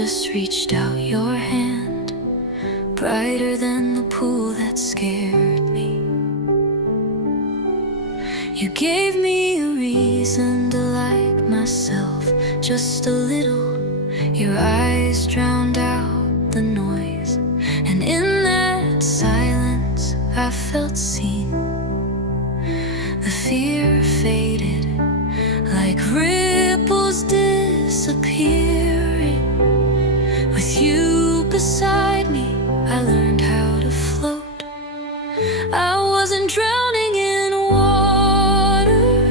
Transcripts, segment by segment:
just reached out your hand, brighter than the pool that scared me. You gave me a reason to like myself just a little. Your eyes drowned out the noise, and in that silence I felt seen. The fear faded like ripples disappearing. With you beside me, I learned how to float. I wasn't drowning in water.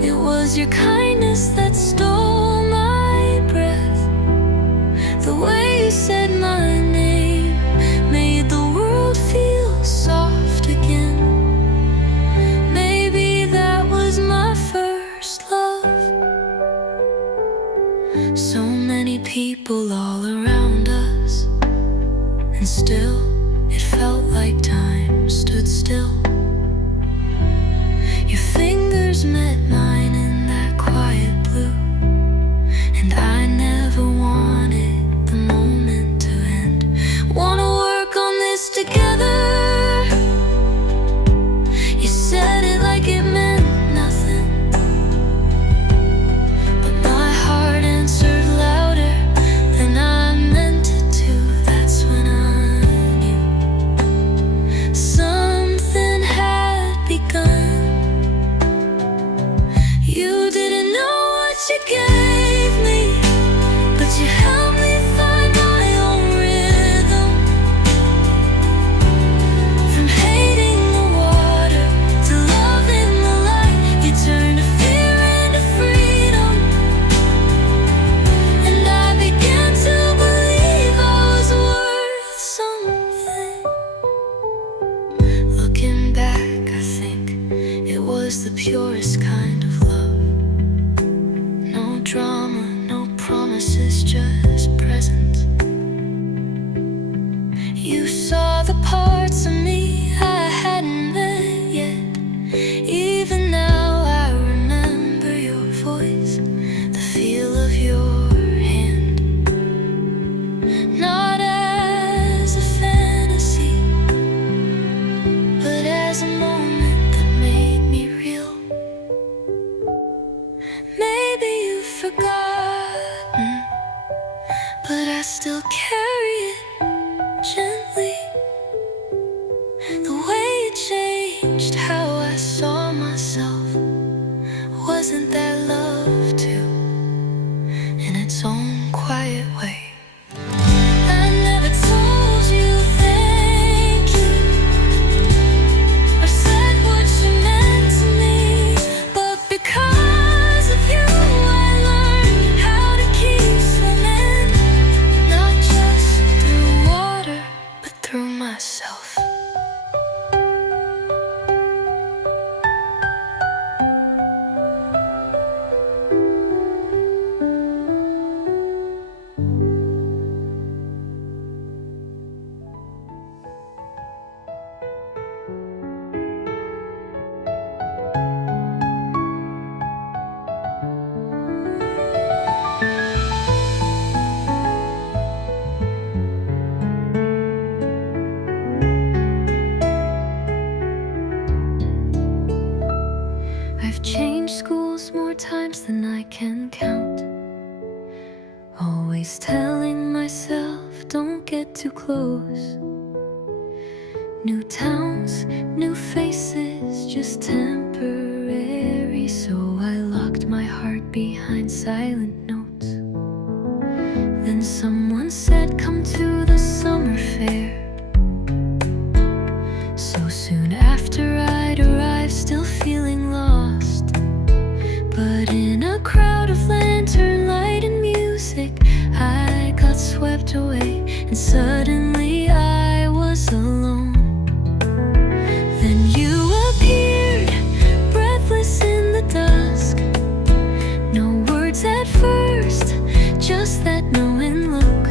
It was your kindness that stole my breath. The way you said my name made the world feel soft again. Maybe that was my first love. So many people all around us, and still it felt like time stood still. Your fingers met mine in that quiet blue, and I never wanted the moment to end. Wanna work on this together. You said it like it meant nothing, but my heart answered louder than I meant it to. That's when I knew something had begun. You didn't know what you gave me, but you helped me find my own rhythm. From hating the water to loving the light, you turned a fear into freedom. And I began to believe I was worth something. Looking back, I think it was the purest kind of love. No drama, no promises, just presence. You saw the parts of me I hadn't met yet. Even now I remember your voice, the feel of your hand. Not as a fantasy, but as a moment that made me real. Maybe you've forgotten, but I still carry it gently. The way it changed how I saw myself. Wasn't that love too, in its own quiet way? I never told you thank you, or said what you meant to me, but because of you I learned how to keep swimming, not just through water, but through myself. I've changed schools more times than I can count. Always telling myself, don't get too close. New towns, new faces, just temporary. So I locked my heart behind silent notes. Then someone said, come to the summer fair. So soon after I'd arrived, still feeling lost. But in a crowd of lantern light and music, I got swept away, and suddenly I was alone. Then you appeared, breathless in the dusk. No words at first, just that knowing look.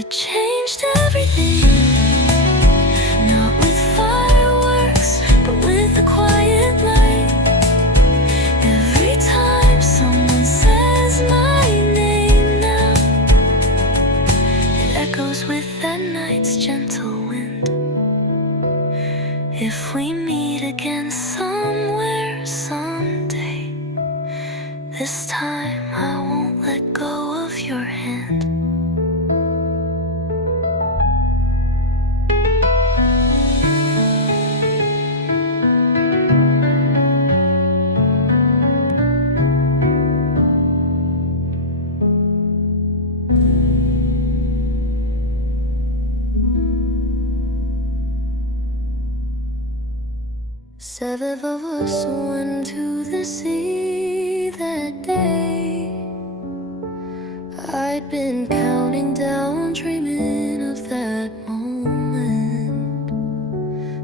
It changed everything. Not with fireworks, but with a quiet light. Every time someone says my name now, it echoes with that night's gentle wind. If we meet again somewhere someday, this time I won't let go of your hand. Seven of us went to the sea that day. I'd been counting down, dreaming of that moment.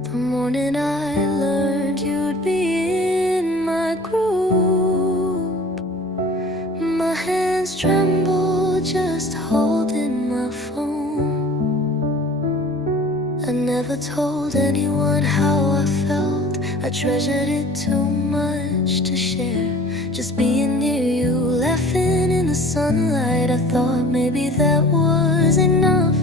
The morning I learned you'd be in my group, my hands trembled just holding my phone. I never told anyone how I felt. I treasured it too much to share. Just being near you, laughing in the sunlight, I thought maybe that was enough.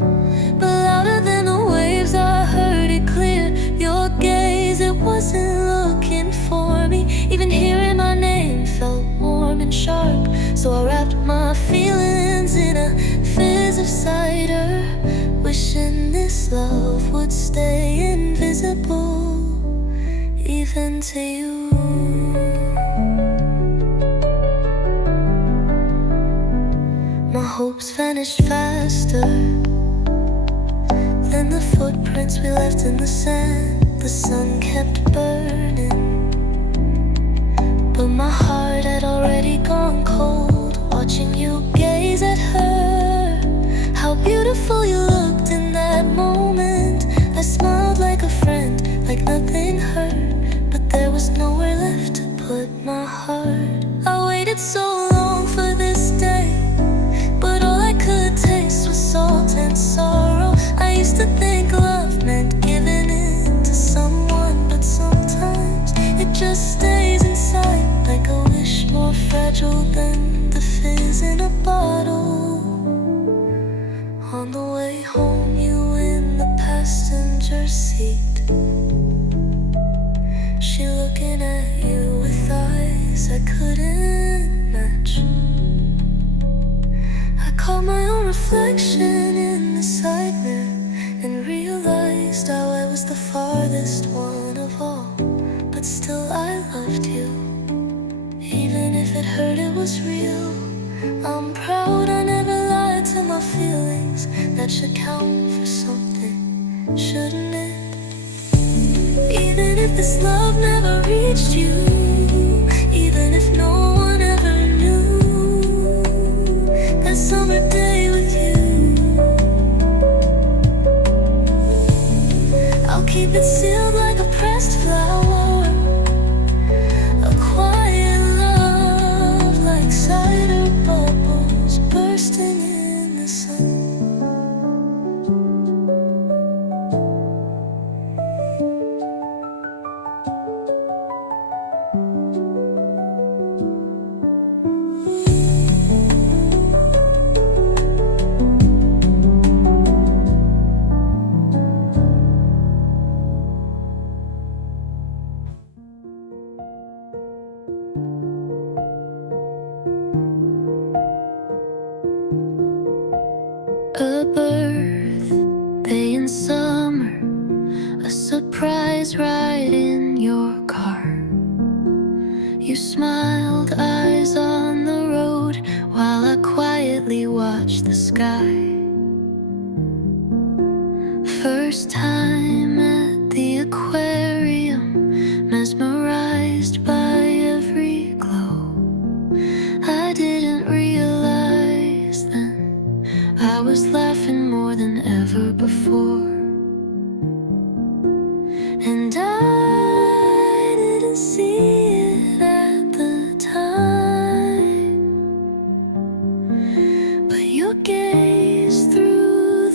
But louder than the waves, I heard it clear. Your gaze, it wasn't looking for me. Even hearing my name felt warm and sharp. So I wrapped my feelings in a fizz of cider, wishing this love would stay invisible, even to you. My hopes vanished faster than the footprints we left in the sand. The sun kept burning, but my heart had already gone cold, watching you gaze at her. How beautiful you looked in that moment. I smiled like a friend, like nothing hurt, but there was nowhere left to put my heart. I waited so long for this day, but all I could taste was salt and sorrow. I used to think love meant giving in to someone, but sometimes it just stays inside, like a wish more fragile than the fizz in a bottle. On the way home, you in the passenger seat, she looking at you with eyes I couldn't match. I caught my own reflection in the side mirror and realized how I was the farthest one of all. But still I loved you, even if it hurt, it was real. I'm proud I never lied to my feelings. That should count for something, shouldn't it? Even if this love never reached you, even if no one ever knew that summer day with you, I'll keep it sealed like a pressed flower, a quiet love like cider bubbles bursting in the sun. A birthday in summer, a surprise ride in your car. You smiled, eyes on the road, while I quietly watched the sky. First time at the aquarium, mesmerized by every glow. I didn't realize then I was laughing more than ever before. And I didn't see it at the time, but your gaze through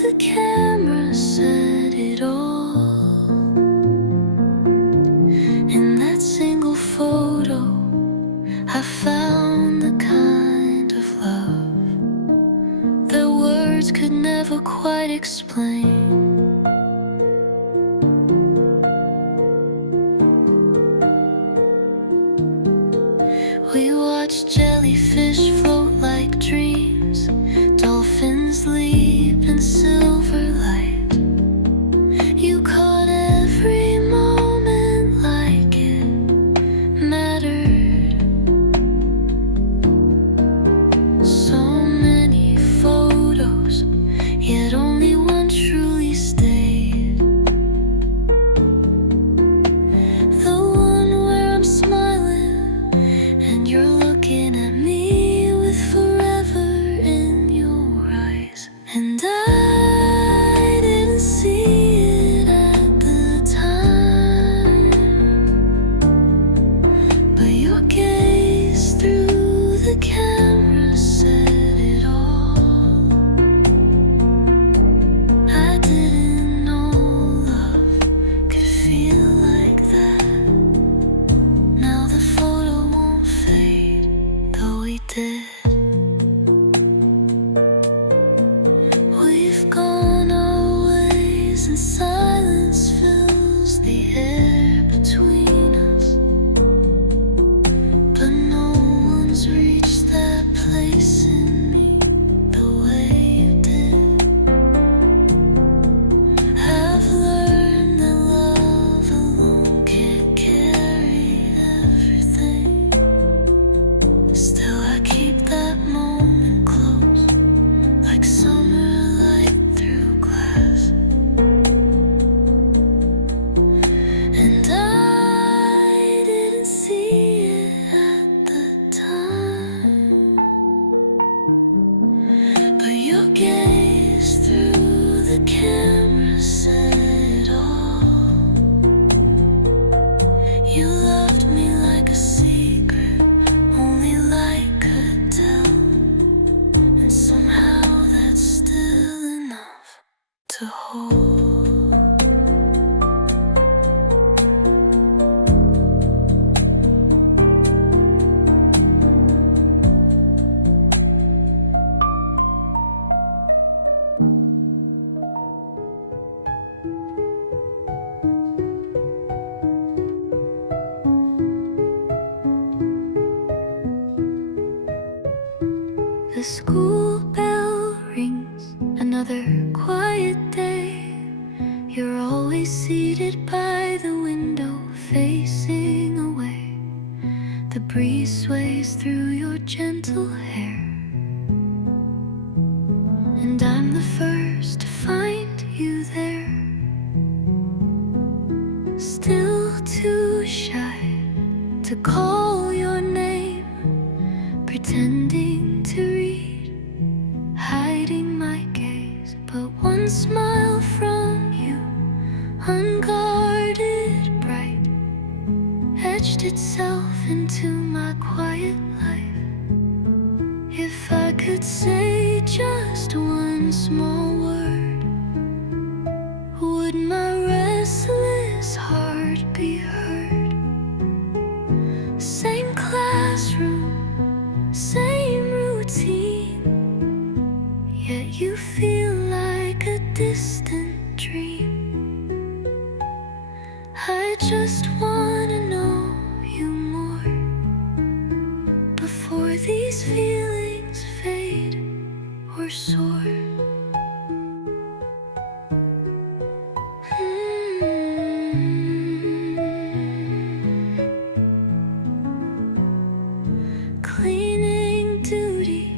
Watch jellyfish float like dreams. Dolphins leap in silver light. You caught every moment like it mattered. So many photos, yet only one truly stayed. The one where I'm smiling and you're looking at me with forever in your eyes. And I didn't see it at the time, but your gaze through the camera said it all. I didn't know love could feel like that. Now the photo won't fade, though we did. We've gone our ways and silence fills the air between us, but no one's reached that place in me the way you did. I've learned that love alone can't carry everything. Still I keep that moment close, like summer light through glass. And I didn't see it at the time, but your gaze through the camera said it all. You loved me like a secret only light could tell, and somehow that's still enough to hold. The school bell rings, another quiet day. You're always seated by the window, facing away. The breeze sways through your gentle hair, and I'm the first to find you there. Still too shy to call your name, pretending to read, hiding my gaze. But one smile from you, unguarded, bright, etched itself into my quiet life. If I could say just one small word, would my restless heart be heard? Same classroom, same routine, yet you feel like a distant dream. I just wanna know you more before these feelings fade or soar. Cleaning duty,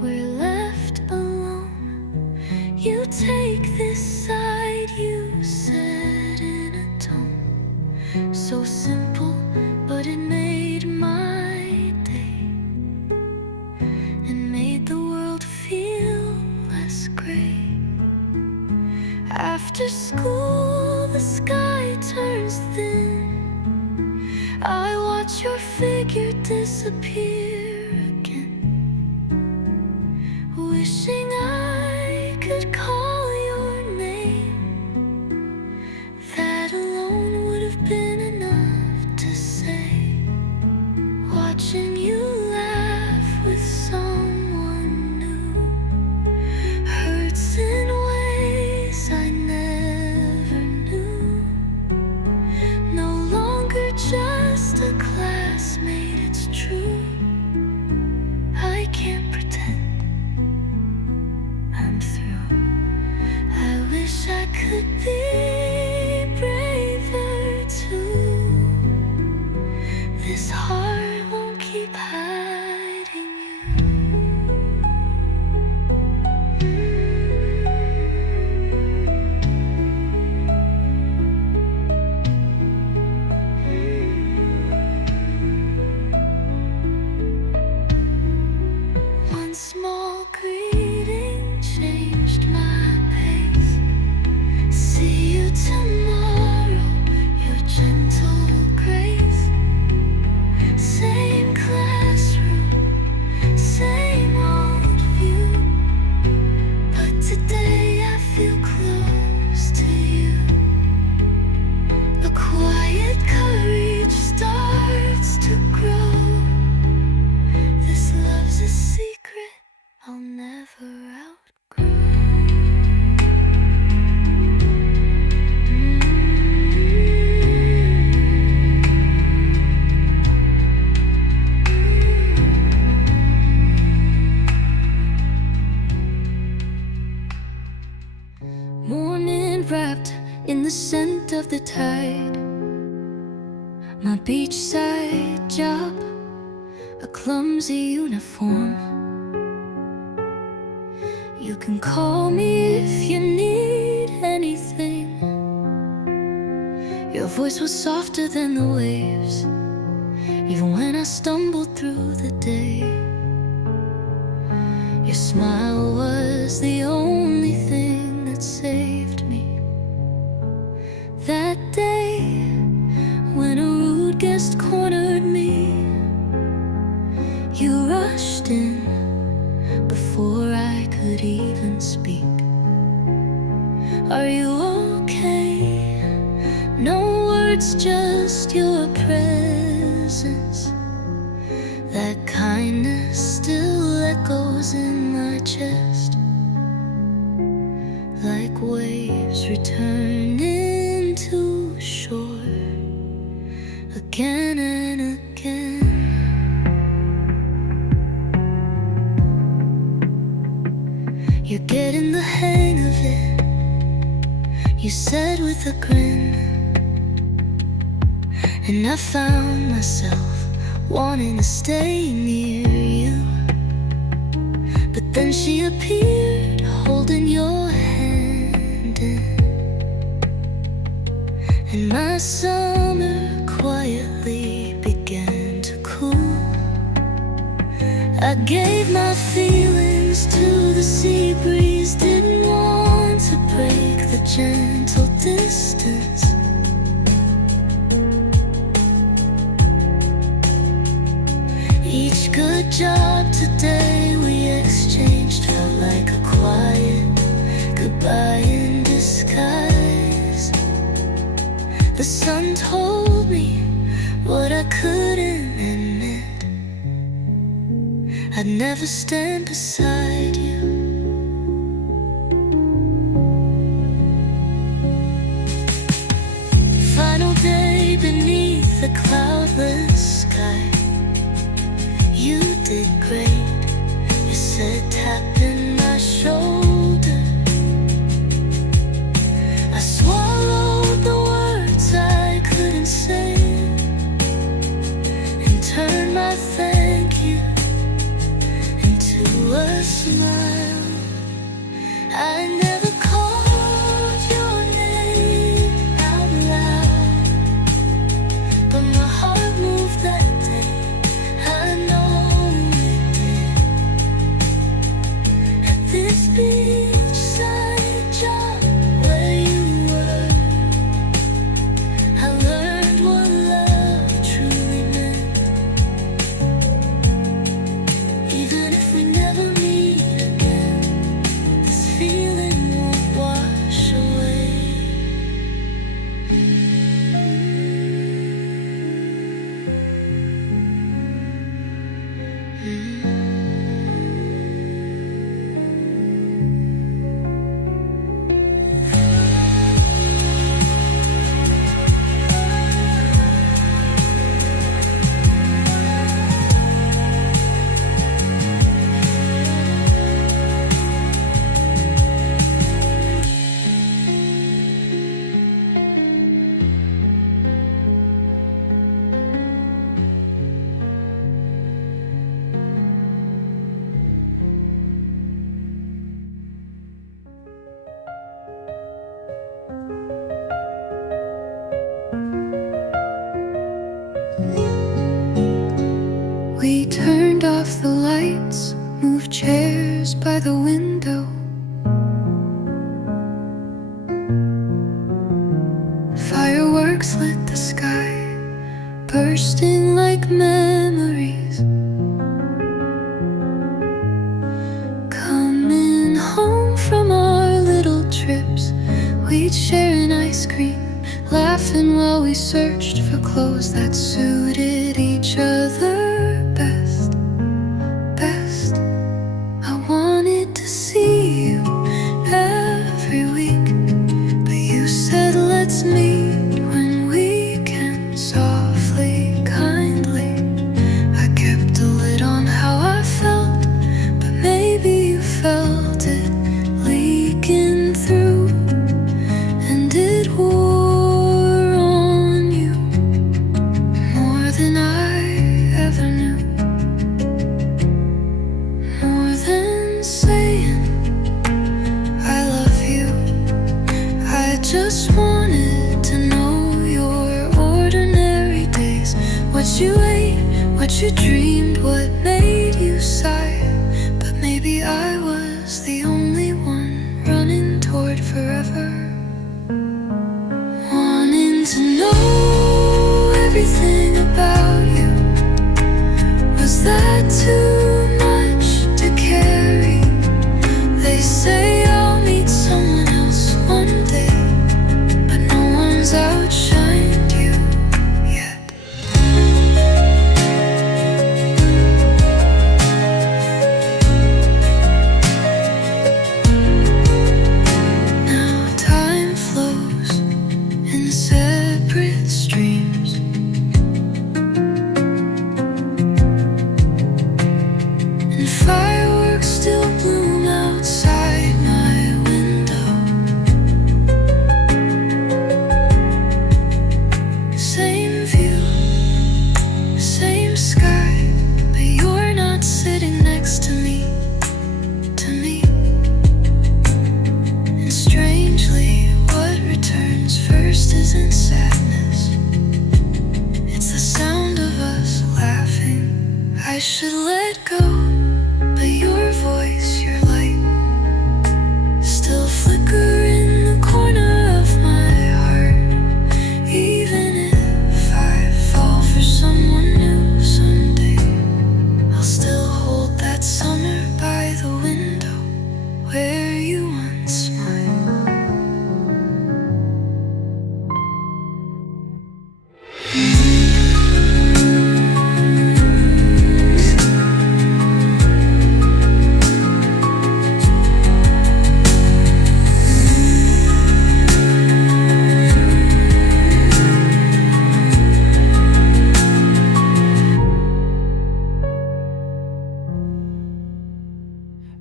we're left alone. You take this side, you said in a tone so simple, but it made my day and made the world feel less gray. After school, the sky turns thin. I watch your figure disappear again, wishing I could call your name. That alone would have been enough to say. Watching you laugh with someone new hurts in ways I never knew. No longer just a classmate, it's true. could be braver too. This heart won't keep hiding you. One small greeting changed my pace. See you tomorrow, your gentle grace. Same classroom, same old view, but today I feel close to you. A quiet courage starts to grow. This love's a secret I'll never outgrow. Morning wrapped in the scent of the tide. My beachside job, a clumsy uniform. You can call me if you need anything. Your voice was softer than the waves, even when I stumbled through the day. Your smile was the only thing that saved me. That day, when a rude guest cornered me, you rushed in before I could even speak. Are you okay? No words, just your presence. That kindness still echoes in my chest, like waves returning to shore again and again. You're getting the hang of it, you said with a grin. And I found myself wanting to stay near you. But then she appeared, holding your hand in. And my summer quietly began to cool. I gave my feelings to the sea breeze, didn't want to break the gentle distance. Each good job today we exchanged felt like a quiet goodbye in disguise. The sun told me what I couldn't admit. I'd never stand beside you. Final day beneath the cloudless sky. You did great, you said, tapping my shoulder. I swallowed the words I couldn't say and turned my thank you into a smile. I never called your name out loud, but my heart moved that day. I know it did. At this beachside job where you were, I learned what love truly meant. Even if we never meet again. Fireworks lit the sky, bursting like memories. Coming home from our little trips, we'd share an ice cream, laughing while we searched for clothes that suited each other best. I wanted to see you every week, but you said let's meet when we can, softly, kindly. I kept a lid on how I felt, but maybe you felt it leaking through, and it wore on you more than I ever knew. More than saying I love you, I just wanted to know your ordinary days, what you ate, what you dreamed, what made you sigh. But maybe I was the only one running toward forever, wanting to know everything about you. Was that too much to carry? They say I'll meet someone else one day, but no one's outshined you yet. Now time flows in separate streams, and fireworks still bloom outside my window. Same view, same sky, but you're not sitting next to me. And strangely, what returns first isn't sadness, it's the sound of us laughing. I should let go, but your voice, your light, still flicker in the corner of my heart. Even if I fall for someone new someday, I'll still hold that summer by the window where you once smiled.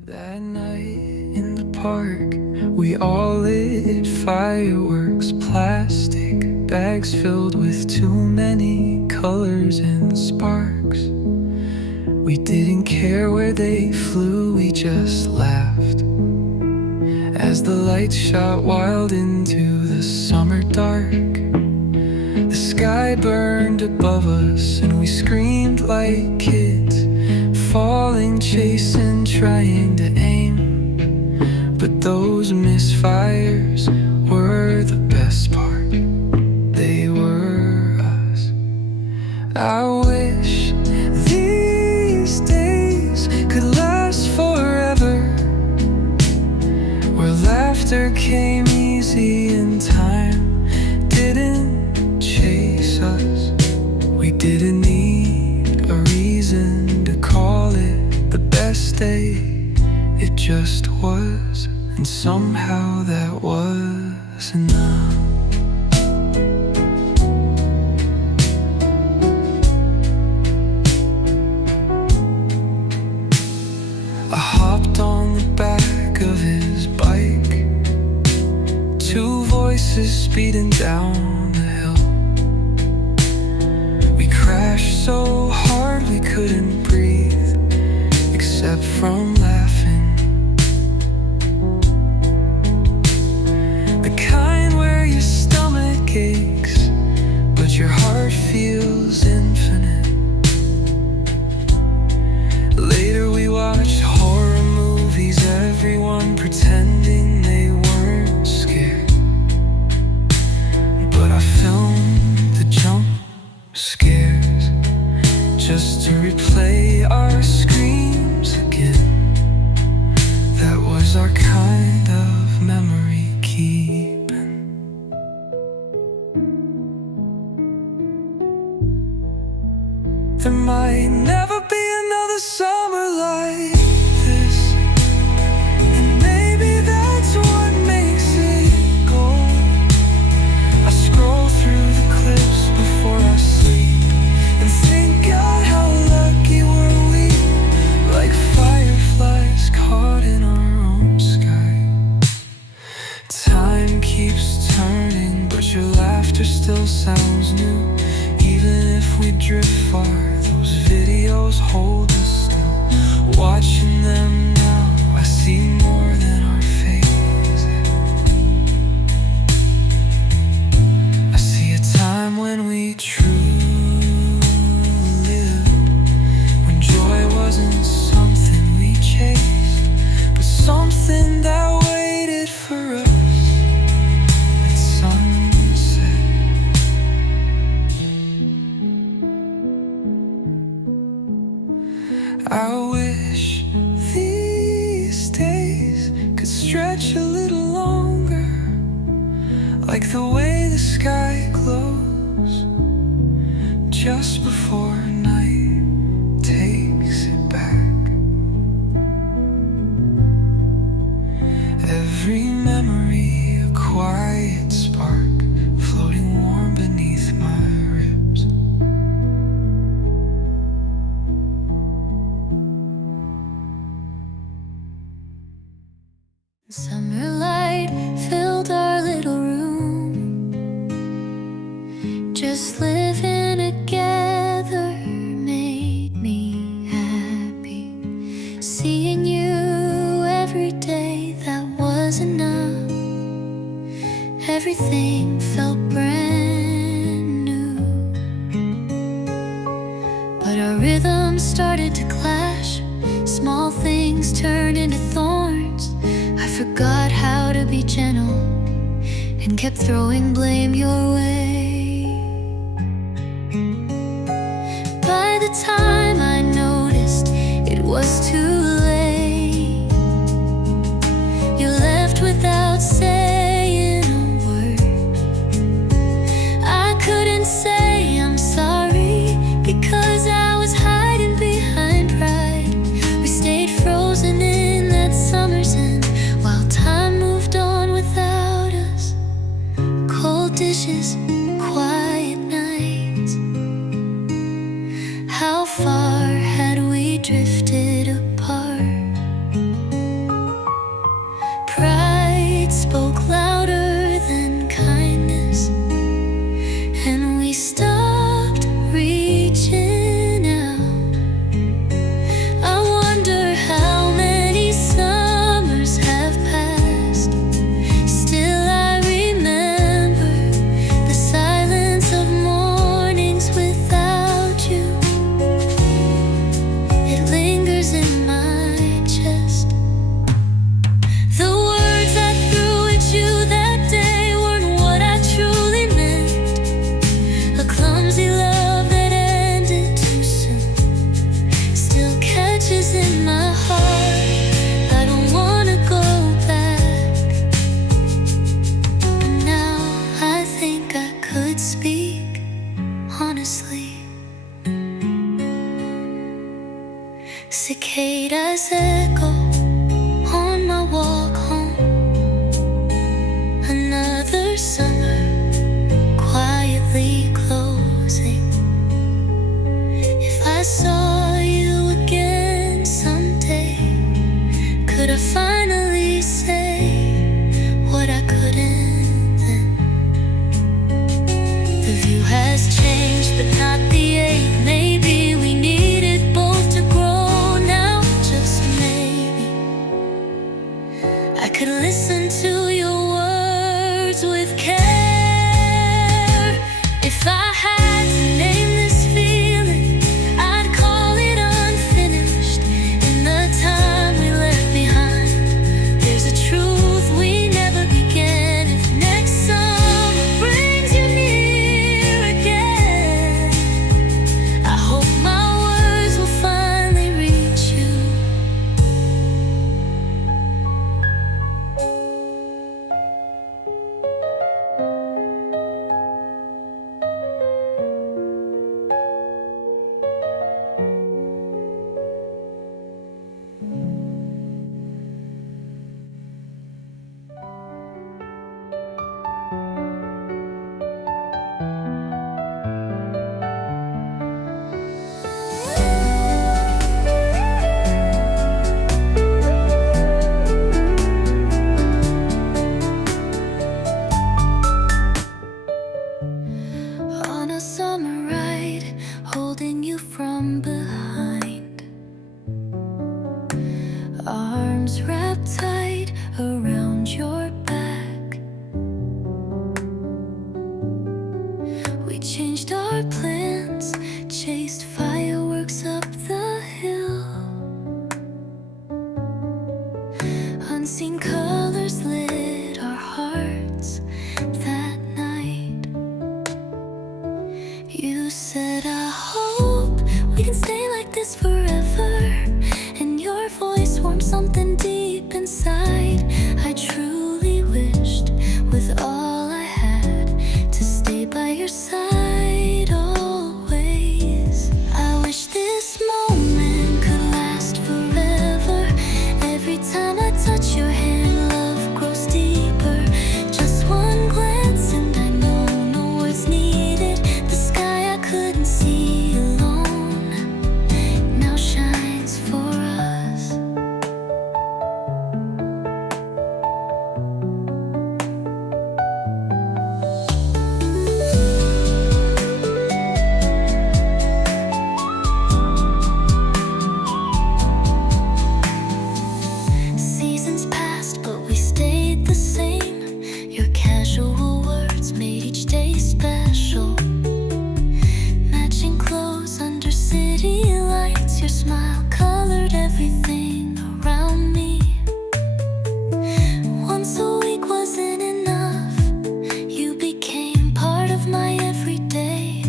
That night in the park, we all lit fireworks, plastic bags filled with too many colors and sparks. We didn't care where they flew, we just laughed as the lights shot wild into the summer dark. The sky burned above us and we screamed like kids, falling, chasing, trying to aim. But those misfires were the best part, they were us. I wish these days could last forever, where laughter came easy and time didn't chase us. We didn't need a reason to call it the best day, it just was, and somehow that was enough. I hopped on the back of his bike, two voices speeding down the hill. We crashed so hard we couldn't breathe, except from laughing. The kind where your stomach aches, but your heart feels infinite. Later we watched horror movies, everyone pretending they weren't scared, but I filmed There might never be another summer like this, and maybe that's what makes it go. I scroll through the clips before I sleep and think, God, how lucky were we, like fireflies caught in our own sky. Time keeps turning, but your laughter still sounds new. Even if we drift far, those videos hold us still. Watching them now, I see more than our faces. I see a time when we truly lived, when joy wasn't something we chased, but something that waited for us at sunset. I wish these days could stretch a little longer, like the way the sky glows just before night takes it back. Every memory a quiet spark, floating warm beneath my ribs. Summer light filled our little room, just living together made me happy. Seeing you every day, that was enough. Everything felt brand new, but our rhythms started to clash. Small things turned into thorns. I forgot how to be gentle and kept throwing blame your way. By the time I noticed, it was too late. You left without saying a word. I couldn't say I'm sorry because I was hiding behind pride. We stayed frozen in that summer's end while time moved on without us. Cold dishes, quiet nights. How far had we drifted apart? Pride spoke louder than kindness, and we stopped reaching out. I wonder how many summers have passed. Still I remember the silence changed our plans, chased fireworks up the hill. Unseen colors lit our hearts that night. You said, I hope we can stay like this forever, and your voice warmed something deep inside. I truly wished with all I had to stay by your side always. I wish this moment could last forever. Every time I touch your hand, love grows deeper. Just one glance and I know no words needed. The sky I couldn't see alone now shines for us. Seasons passed, but we stayed the same. Your casual words made each day special. Matching clothes under city lights, your smile colored everything around me. Once a week wasn't enough, you became part of my everyday.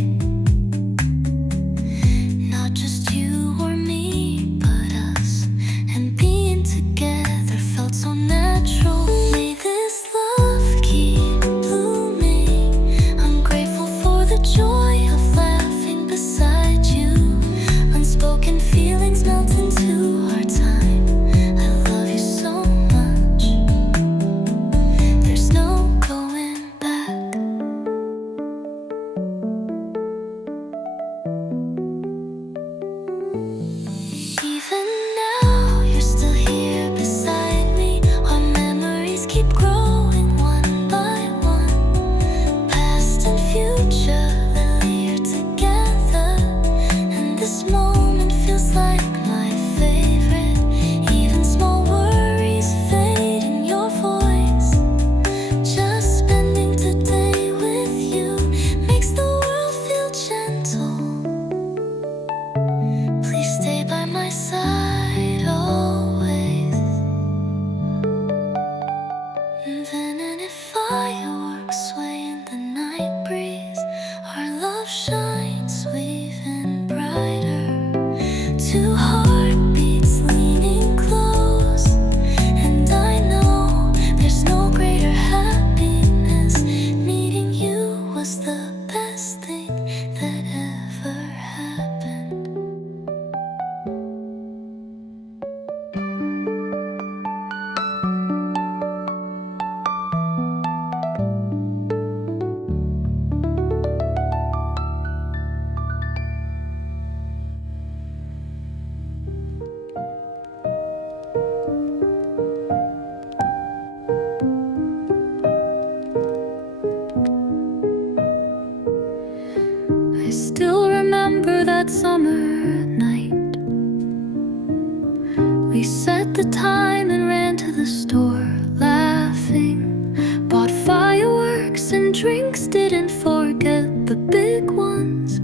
Not just you or me, but us, and being together felt so natural. May this love keep blooming. I'm grateful for the joy of laughing beside you. Unspoken feelings melt into our time. I love you so much. There's no going back. Even now, you're still here beside me. Our memories keep growing one by one. Past and future linear together, and this moment feels like my favorite. Even small worries fade in your voice. Just spending today with you makes the world feel gentle. Please stay by my side always. Even if fireworks sway in the night breeze, our love shines even brighter. Two heartbeats leaning close, and I know there's no greater happiness. Meeting you was the best thing that ever happened. I still remember that summer night. We set the time and ran to the store, laughing. Bought fireworks and drinks, didn't forget the big ones.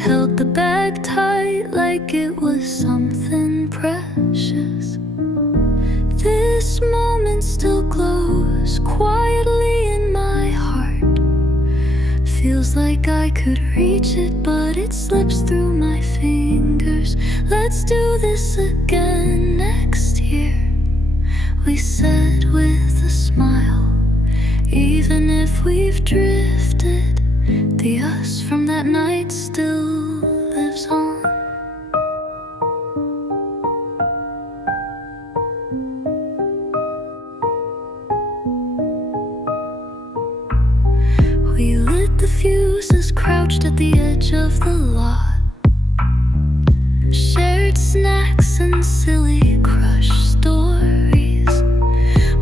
Held the bag tight like it was something precious. This moment still glows quietly in my heart. Feels like I could reach it, but it slips through my fingers. Let's do this again next year, we said with a smile. Even if we've drifted, the us from that night still lives on. We lit the fuses, crouched at the edge of the lot. Shared snacks and silly crush stories.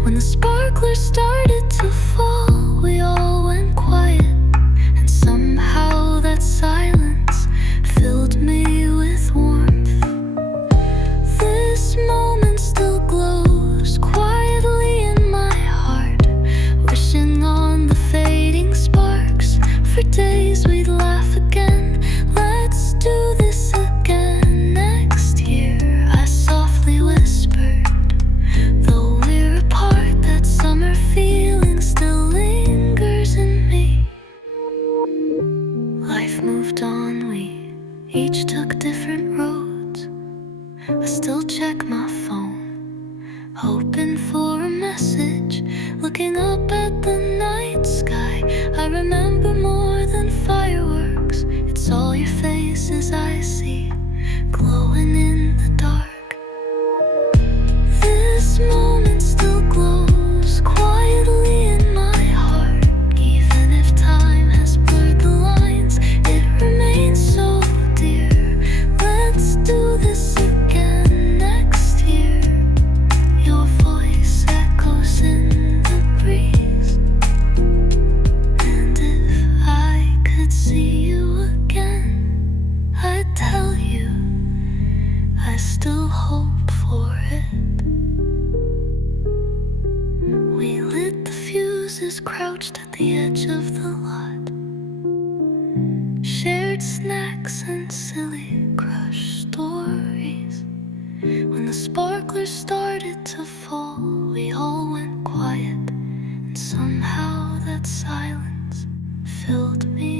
When the sparklers started to fall, we all went quiet, and somehow that silence filled me with warmth. This moment still glows quietly in my heart, wishing on the fading sparks for days we remember more than fireworks. It's all your faces I see, glowing in the dark. This moment still glows quietly in my heart. Even if time has blurred the lines, it remains so dear. Let's do this again next year. Your voice echoes in the breeze, and if I could see you again, I'd tell you I still hope for it. We lit the fuses, crouched at the edge of the lot, shared snacks and silly crush stories. When the sparklers started to fall, we all went quiet, and somehow that silence filled me